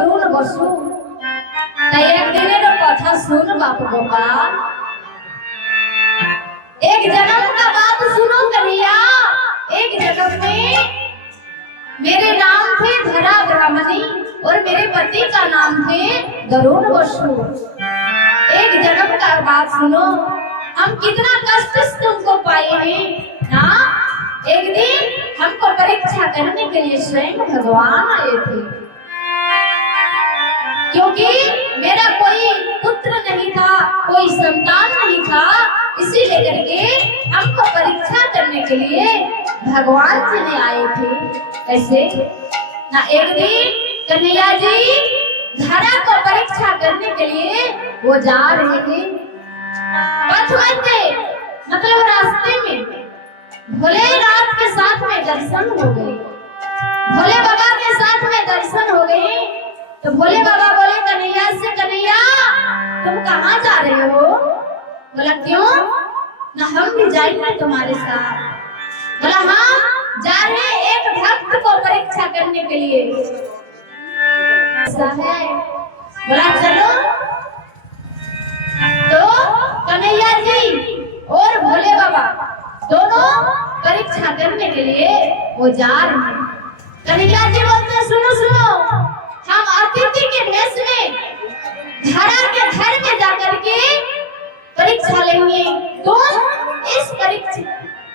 गरुड़ बसु ताई एक दिन कथा सुन बाप गोपाल। एक जन्म का बात सुनो कन्हैया। एक जन्म में मेरे नाम थे धरा ब्राह्मणी और मेरे पति का नाम थे गरुड़ बसु। एक जन्म का बात सुनो, हम कितना कष्ट से तुमको पाए हैं ना। एक दिन हमको परीक्षा करने के लिए स्वयं भगवान आए थे, क्योंकि मेरा कोई पुत्र नहीं था, कोई संतान नहीं था, इसी लेकर के हमको परीक्षा करने के लिए भगवान जी ने आए थे। ऐसे ना एक दिन कन्हैया जी धरा को परीक्षा करने के लिए वो जा रहे थे। पथ मध्य मतलब रास्ते में भोलेनाथ के साथ में दर्शन हो गए, भोले बाबा के साथ में दर्शन हो गए। तो भोले बाबा बोले कन्हैया से, कन्हैया तुम कहाँ जा रहे हो? बोला क्यों ना हम भी जाएंगे तुम्हारे साथ। बोला हाँ जा रहे एक भक्त को परीक्षा करने के लिए। ऐसा है? बोला चलो। तो कन्हैया जी और भोले बाबा दोनों परीक्षा करने के लिए वो जा रहे हैं। कन्हैया जी बोलते सुनो सुनो, हम अतिथि के भेष में धरा के घर में जाकर के परीक्षा लेंगे। तो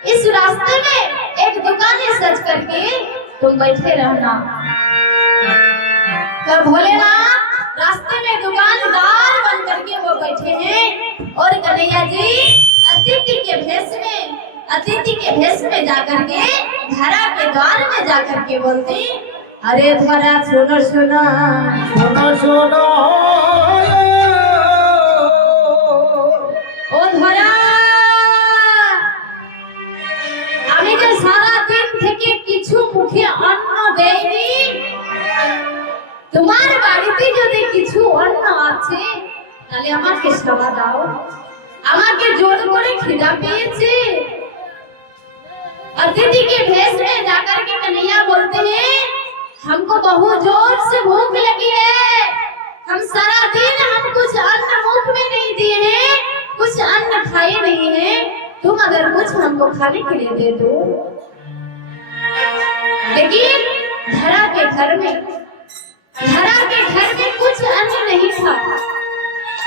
इस रास्ते में एक दुकानें सज करके तुम बैठे रहना। तो भोलेनाथ रास्ते में दुकानदार बन करके वो बैठे हैं और कन्हैया जी अतिथि के भेष में जाकर के धरा के द्वार में जाकर के बोलते, अरे धरा सुनो सुनो सुनो सुनो ओ धरा, আমি যে সারা দিন থেকে কিছু মুখে অন্ন দেইনি, তোমার বাড়িতে যদি কিছু অন্ন আছে তাহলে আমাকে সেবা দাও। আমাকে জোর করে খিদা পেয়েছে। अतिथि के भेष में जाकर के कन्हैया बोलते हैं, हमको बहुत जोर से भूख लगी है, हम सारा दिन हम कुछ अन्न मुख में नहीं दिए हैं, कुछ अन्न खाए नहीं हैं, तुम अगर कुछ हमको खाने के लिए दे दो। लेकिन धरा के घर में कुछ अन्न नहीं था,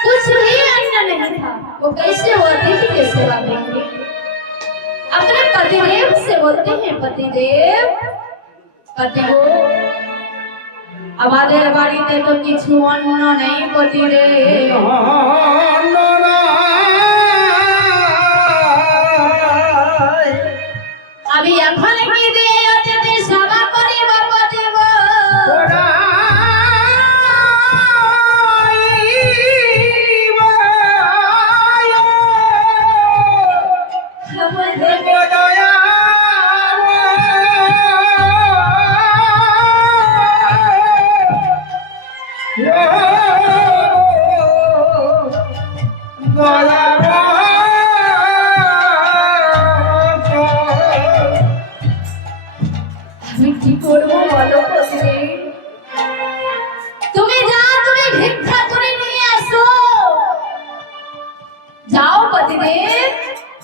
कुछ भी अन्न नहीं था। वो कैसे वो अतिथि की सेवा देंगे? अपने पतिदेव से बोलते हैं, पतिदेव पतिदेव আমাদের বাড়িতে তো কিছু অন্ন নেই পতিদেব। আমি এখন কি দিয়ে অতিথি সেবা করিব পতিদেব?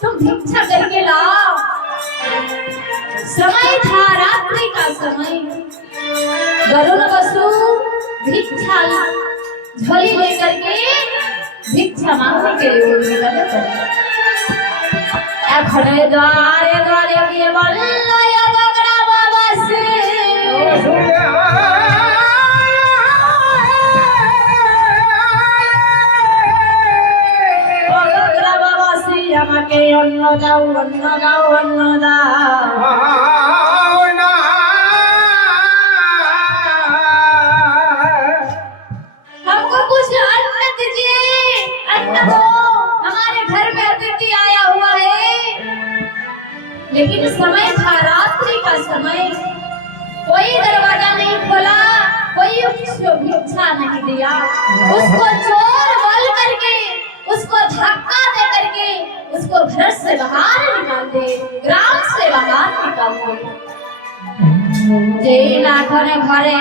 तुम भिक्षा करके लाओ। समय था रात्रि का समय, गरुड़ बसु भिक्षा झोली लेकर के भिक्षा मांगने के लिए वो निकले पड़े। এখন द्वारे द्वारे गিয়ে বলল বগরা বাবা সে, আমাকে অন্ন দাও অন্ন দাও অন্ন দাও। हमको कुछ अन्न दीजिए, अन्न दो, हमारे घर में अतिथि आया हुआ है। लेकिन समय था रात्रि का समय, कोई दरवाजा नहीं खोला, कोई उसको भिक्षा नहीं दिया। उसको चोर बोल करके, उसको धक्का दे करके उसको घर से बाहर निकाल दे, ग्राम से बाहर निकाल दे। जे ना घरे घरे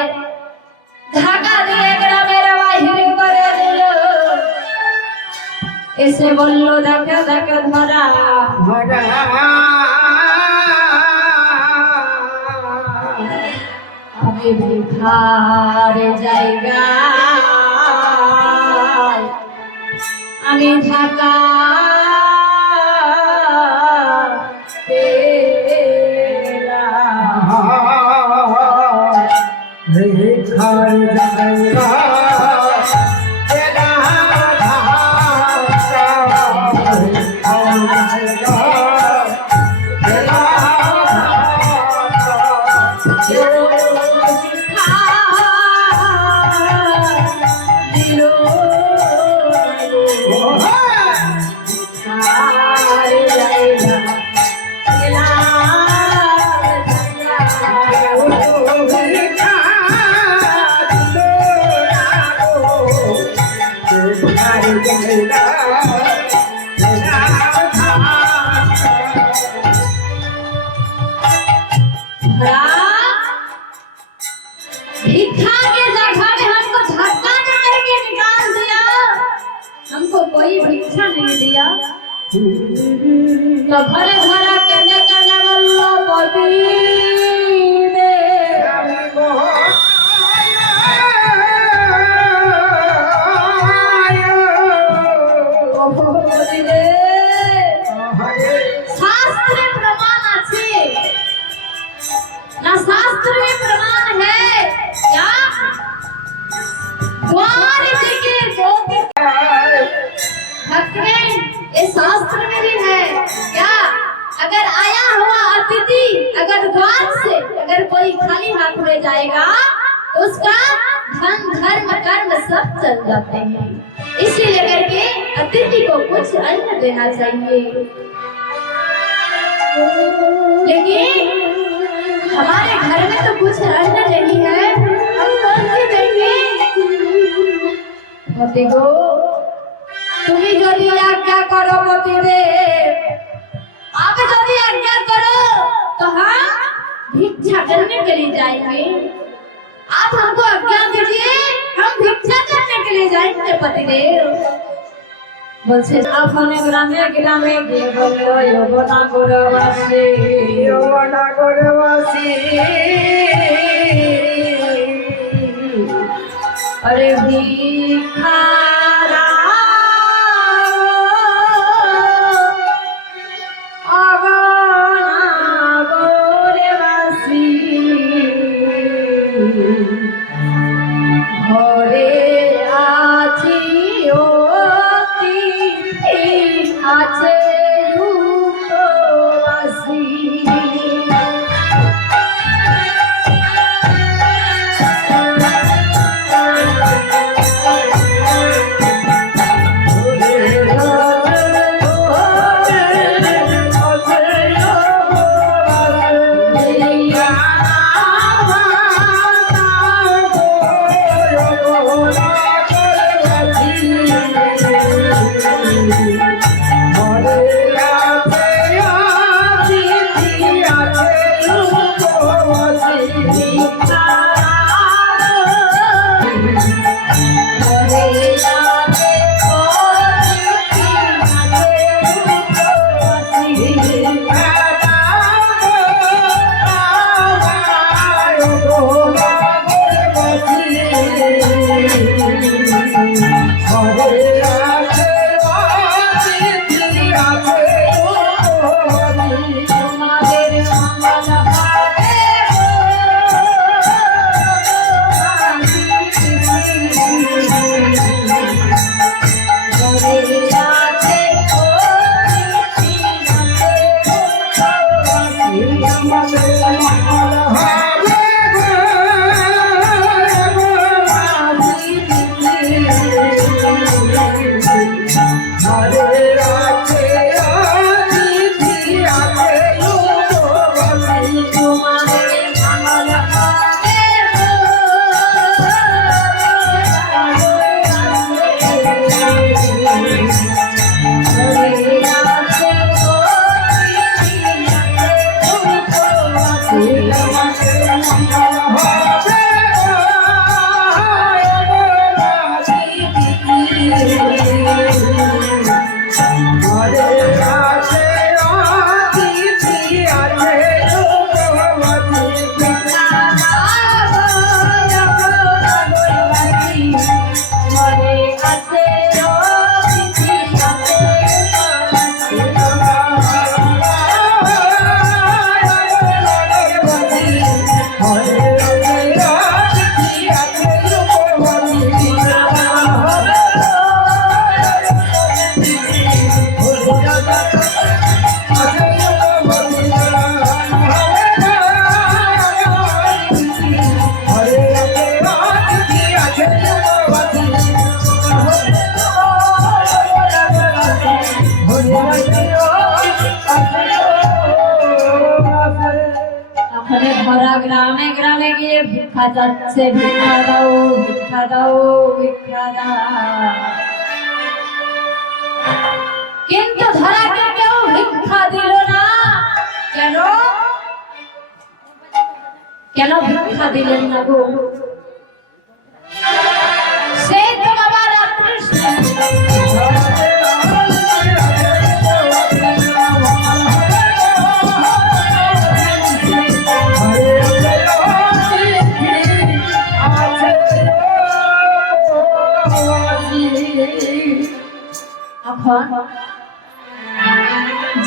धक्का दिए এসে বলল দেখা দেখা ধরা আমি ভিখার জায়গা আমি ঢাকা ভিখার জায়গা भिक्षा के जगह में हमको धक्का मार के निकाल दिया, हमको कोई भिक्षा नहीं दिया। तो घरे घरे कहने बोलो पति शास्त्र प्रमाण আছে ना, शास्त्र में प्रमाण है क्या द्वार के ये शास्त्र में भी है क्या? अगर आया हुआ अतिथि अगर द्वार से अगर कोई खाली हाथ में जाएगा तो उसका धन धर्म कर्म सब चल जाते हैं। इसीलिए करके अतिथि को कुछ अन्न देना चाहिए। लेकिन हमारे घर में तो कुछ अन्न नहीं है, हम कौन से देंगे? पति को तुम्हें जो दिया क्या करो पति देव, आप जो दिया क्या करो तो हम भिक्षा करने के लिए जाएंगे। आप हमको आज्ञा दीजिए, हम भिक्षा करने के लिए जाएंगे पति देव। বলছে আপনে গ্রামে গ্রামে গিয়ে বলল যৌবনাগরবাসী আরে ভিখারা অগনাগরবাসী ঘরে আছি ও আছে উপবাসী ধরা গ্রামে গ্রামে গিয়ে ভিক্ষা যাচ্ছে, ভিক্ষা দাও ভিক্ষা দাও ভিক্ষা দাও, কিন্তু ধরাকে কেউ ভিক্ষা দিল না। কেন কেন ভিক্ষা দিলেন না গো? সেই তো বাবা রাত্রি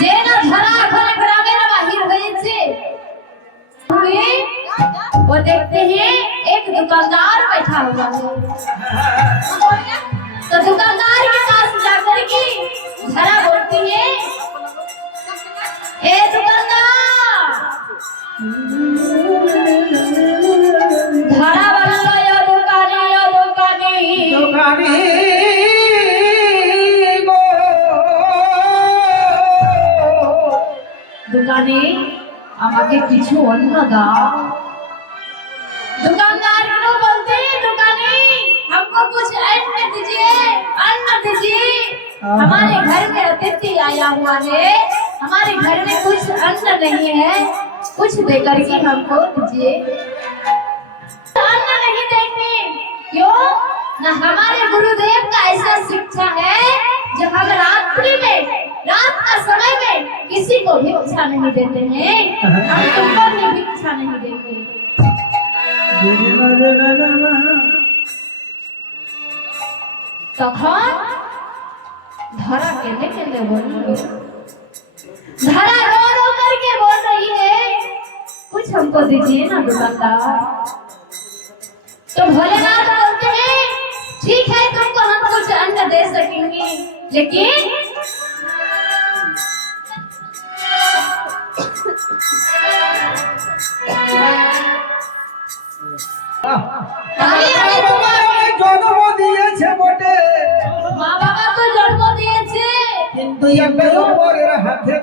যে না ধরা এখন গ্রামের বাহির হয়েছে, वो देखते हैं एक दुकानदार बैठा हुआ है, तो दुकानदार के पास जाकर के धरा बोलती है, ए दुकानदार धरा बना लो या दुकानी दुकानी दुकानी আমাকে কিছু অন্ন দাও। दुकानदार को बोलते हैं दुकानी हमको कुछ अन्न दीजिए, अन्न दीजिए, हमारे घर में अतिथि आया हुआ है, हमारे घर में कुछ अन्न नहीं है, कुछ देकर के हमको दीजिए। अन्न नहीं देंगे क्यों? ना हमारे गुरुदेव का ऐसा शिक्षा है जो हम रात्रि में, रात का समय में किसी को भिक्षा नहीं देते हैं, हम तुमको भी भिक्षा नहीं देंगे। तখন धरा केंद्र केंद्र बोल रही है, धरा रो रो करके बोल रही है, कुछ हमको दीजिए ना दुकानदार। तो भोलेनाथ बोलते हैं ठीक है तुमको हम कुछ अन्न दे सकेंगे, लेकिन জন্ম দিয়েছে বটে, মা বাবা তো জন্ম দিয়েছে, কিন্তু উপরের হাতে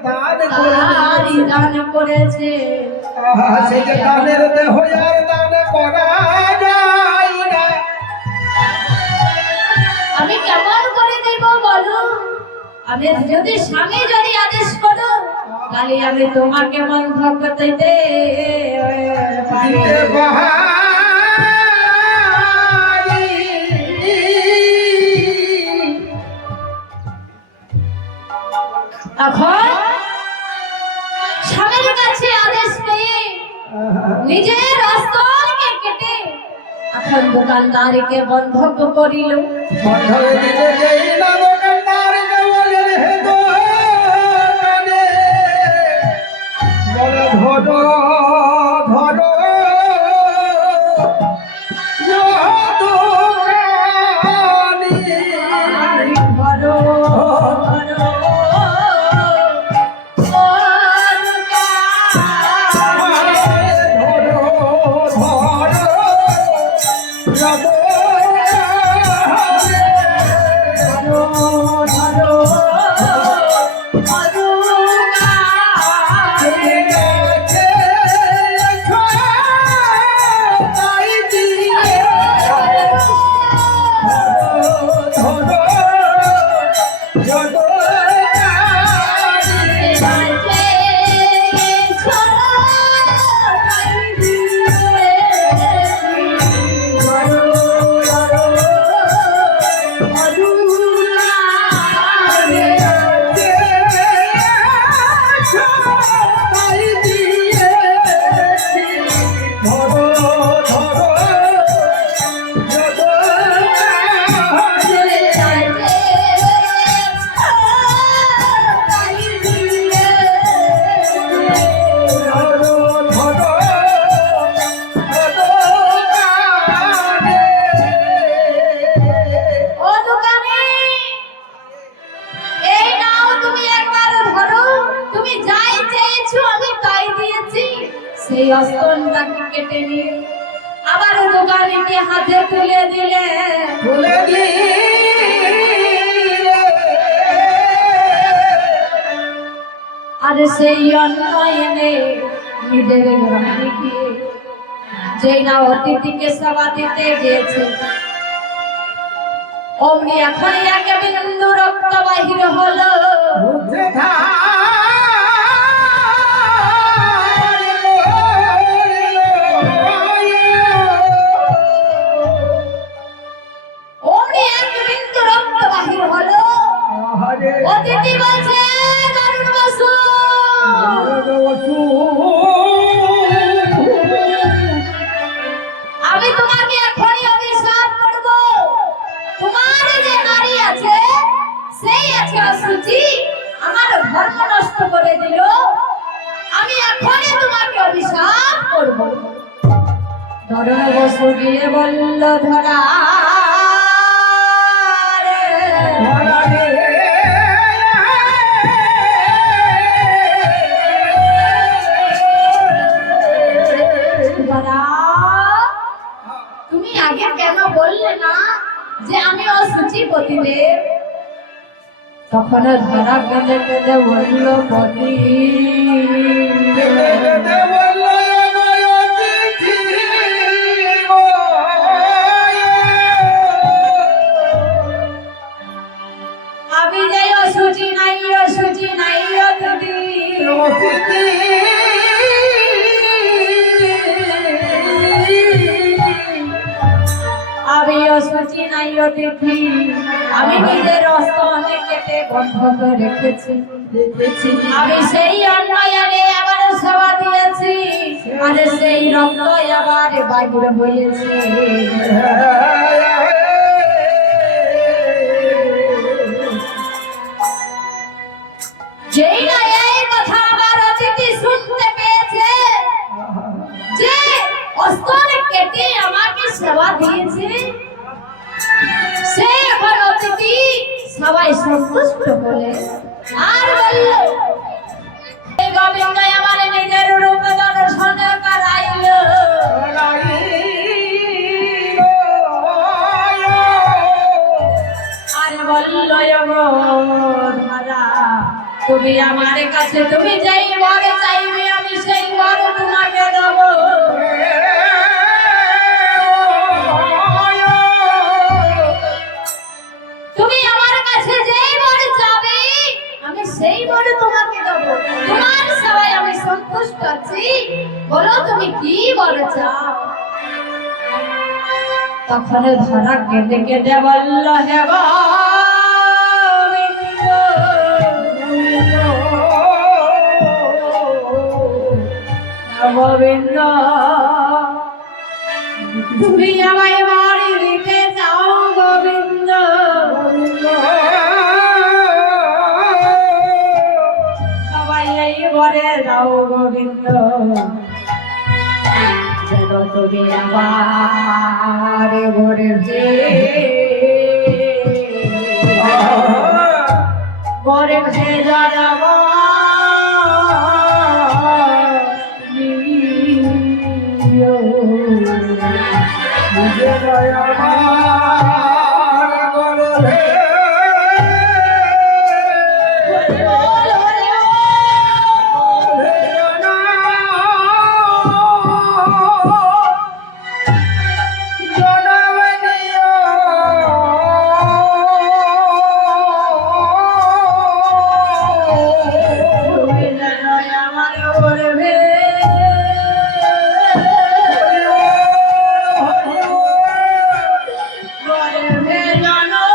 দান করেছে, সেই যে দানের দেহ আর দান করা যায় না। আমি কেমন করে দেব বলো? আমি যদি স্বামী যদি আদেশ করো তাহলে আমি তোমাকে বন্ধক করতে পারি। এখন স্বামীর কাছে আদেশ পেয়ে নিজের অস্ত্রকে কেটে এখন দোকানদারকে বন্ধক করিল। বন্ধক দিতে যাই না দোকানদারকে বলেন হে দোকানে বলে ধরো ধরো দোকানি ধরো ধরো সেই অস্ত্রটাকে কেটে নিয়ে আবার দোকানিকে হাতে তুলে দিলে আর সেই অন্ন এনে নিজের গ্রামে গিয়ে যেই না অতিথিকে সেবা দিতে গিয়েছে অমনি এখন এক বিন্দু রক্ত বাহির হলো। উঠে অমনি এক বিন্দু রক্ত বাহির হলো। অতিথি বলছে দারুণ বসু, আমি তোমাকে এখনই অভিশাপ করব। তোমার যে নারী আছে সেই আছে অসুচি, আমার ধর্ম নষ্ট করে দিল, আমি এখনই তোমাকে অভিশাপ করব। দারুণ বসু গিয়ে বলল ধরা তুমি আগে কেন বললে না যে আমি অসুচি পতিদেব? তখন ধরা কেঁদে কেঁদে বলল পতি আমি যাই অসুচি নাই অসুচি নাই অতিথি আমি অসুচি নাই অতিথি, আমি নিজের অস্ত্র অনেক কেটে বন্ধ করে রেখেছি। আমি সেই অন্যায় আবার সেবা দিয়েছি, আর সেই রক্ত আবার বাহির হয়েছে। যেই না এই কথা আমার অতিথি শুনতে পেয়েছে যে অস্ত্র কেটে আমাকে সেবা দিয়েছে, সে এখন অতিথি সবাই সন্তুষ্ট হলে আর বলল এই গোবিন্দ আমার নিজের রূপে দর্শন করাইল। আর বলল ধরা তুমি আমার কাছে তুমি যেই বর চাইবে আমি সেই বর তোমাকে দেব। তুমি আমার কাছে যেই বর চাবে আমি সেই বর তোমাকে দেব। তোমার সবাই আমি সন্তুষ্ট আছি, বলো তুমি কি বর চাও? তখন ধরা কেঁদে কেঁদে বলল হে গোবিন্দ, তুমি আমায় বাড়ি দিতে যাও গোবিন্দ, সবাই এই ঘরে যাও গোবিন্দ, যেন তুমি আমার ঘরে ঘরে জানাবো জানো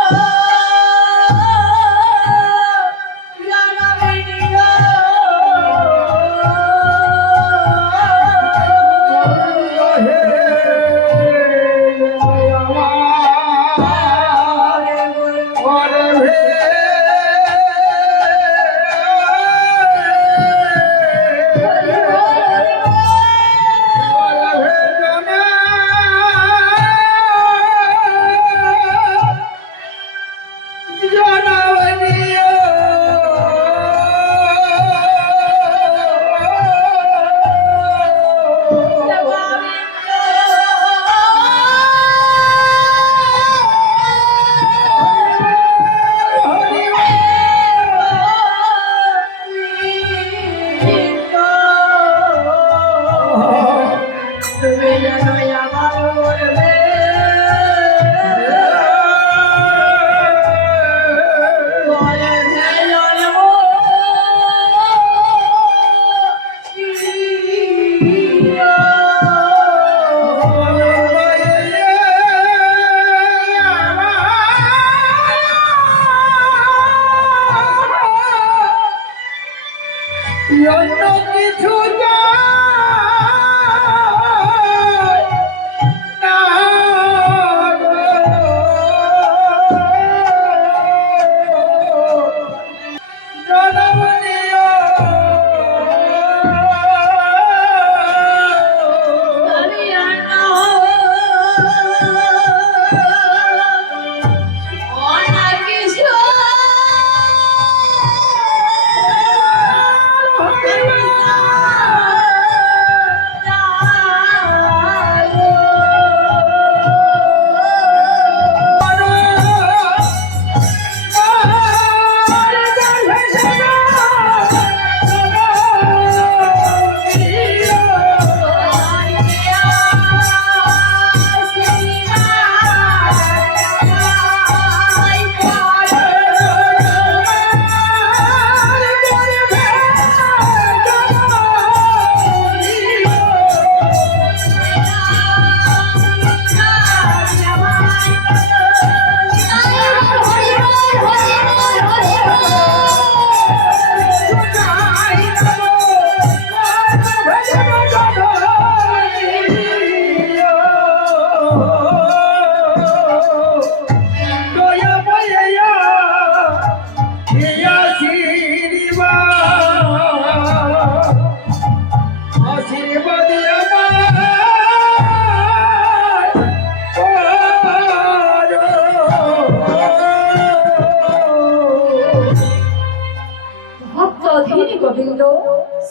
গোবিন্দ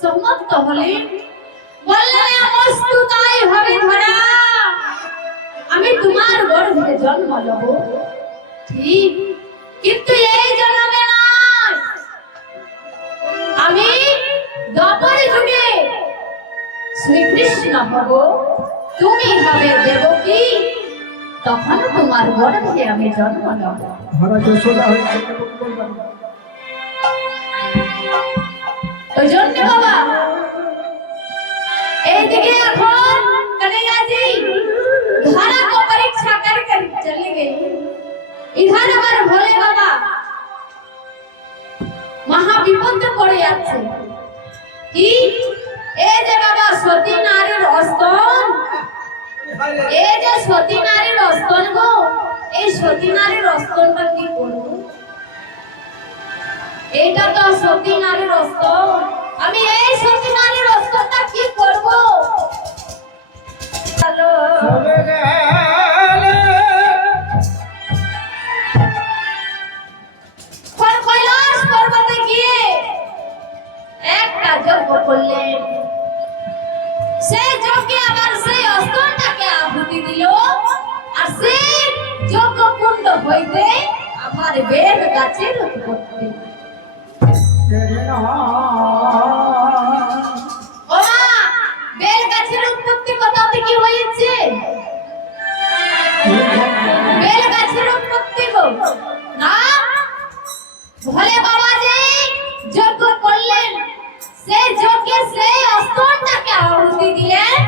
সম্মত হলেন, বললেন আমস্তু তাই হবে ধরা, আমি তোমার গর্ভে জন্ম নেব, ঠিক, কিন্তু এই জন্মে না, আমি দ্বাপর যুগে শ্রীকৃষ্ণ হব, তুমি হবে দেবকী, তখন তোমার গর্ভে আমি জন্ম নেব। ধরা যশোদা হয়েছে ওই জন্য বাবা এইদিকে এখন कन्हैया जी धारा को परीक्षा कर कर चले गए, इधर अगर भोले बाबा महाविपद पड़े যাচ্ছে কি, এই যে বাবা সতী নারীর অস্তন, এই যে সতী নারীর অস্তন গো, এই সতী নারীর অস্তনটা কি করব, এইটা তো সতী নারীর অস্তন, আমি এই সতী নারীর অস্তনটা কি করব? হ্যালো সবে গেলে কৈলাস পর্বতে গিয়ে একটা যজ্ঞ করলেন, সেই যজ্ঞে আবার সেই অস্ত্রটাকে আহুতি দিল, আর সেই যজ্ঞ কুণ্ড হইতে আবার বেল গাছের উৎপত্তি। ও মা, বেল গাছের উৎপত্তি কোথা থেকে হয়েছে? বেল গাছের উৎপত্তি গো না, ভোলে বাবা যে যজ্ঞ করলেন, সেই যজ্ঞে সেই অস্ত্রটাকে আহুতি দিলেন,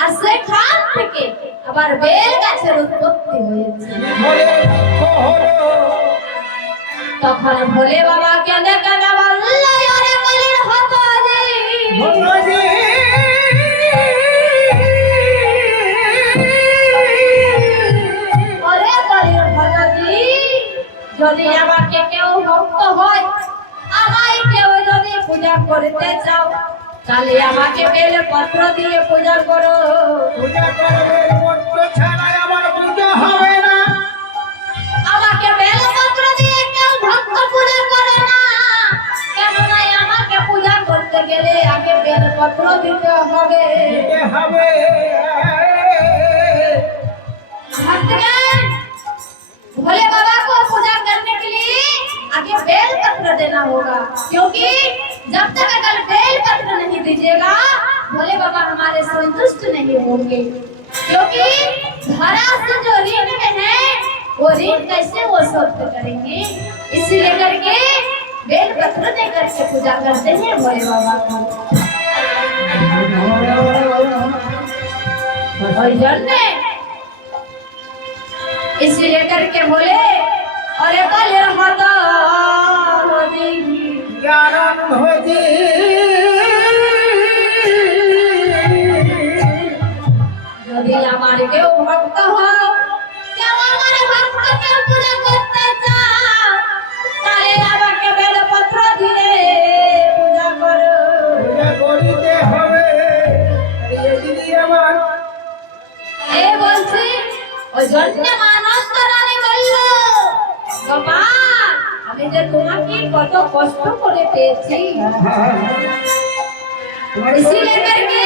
আর সেখান থেকে আবার বেল গাছের উৎপত্তি হয়েছে। তখন ভোলে বাবা কেঁদে কেঁদে বলল, আরে বলির হতজি, ওরে বলির হতজি, যদি আমাকে কেউ ভক্ত হয়, আমায় কেউ যদি পূজা করতে চাও, তাহলে আমাকে বেল পত্র দিয়ে পূজা করো। পূজা করবে পত্র ছাড়া আমার পূজা হবে না, আমাকে বেল পত্র দিয়ে কেউ ভক্ত পূজা করে না, কেননা আমাকে পূজা করতে গেলে আগে বেল পত্র দিতে হবে। দিতে হবে। भक्तगण, भोले बाबा को पूजा करने के लिए आगे बेल पत्र देना होगा, क्योंकि जब तक अगर बेल पत्र नहीं दीजिएगा, भोले बाबा हमारे संतुष्ट नहीं होंगे, क्योंकि धरा से जो ऋण में है वो ऋण कैसे वो शोध करेंगे, इसीलिए करके बेल पत्र दे करके पूजा करते हैं भोले बाबा को। और जानते इसलिए करके बोले, अरे बोले हदा জ্ঞান ভোজি যদি আমার কেউ ভক্ত হও, কেউ আমার ভক্তকে পূজা করতে চাও, তাহলে আমাকে বেলপত্র দিয়ে পূজা করো। পূজা করিতে হবে। এই দিদি আমার এই বলছি, ওই জন্য মানন্দ রানী বলল, গোপাল, আমি যে তোমাকে কত কষ্ট করে পেয়েছি, इसीलिए करके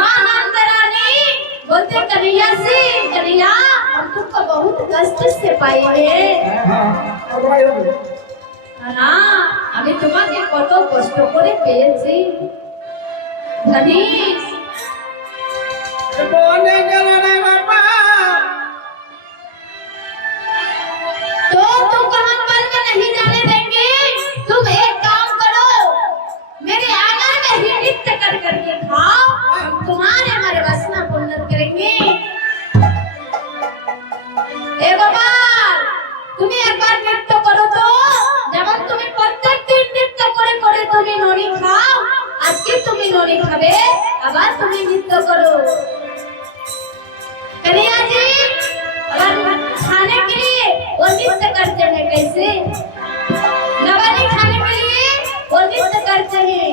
मानंद रानी बोलते कन्हैया से, कन्हैया हम तुमको बहुत कष्ट से पाई है ना, আমি তোমাকে কত কষ্ট করে পেয়েছি ধনীশ। বনে গেল রে বাবা, तो तुम कहाँ पर में नहीं जाने देंगे, तुम एक काम करो, मेरे आंगन में ही नृत्य कर करके खाओ, हम तुम्हारे हमारे वासना पूर्ण करेंगे। ए बाबा, तुम्हें एक बार नृत्य करो तो, যেমন তুমি প্রত্যেক দিন নৃত্য করে করে তুমি ননি খাও, আজকে তুমি ননি খাবে, আবার তুমি নৃত্য করো। कन्हैया जी, अगर खाने के लिए वो नृत्य करते हैं कैसे, नवानी खाने के लिए वो नृत्य करते हैं।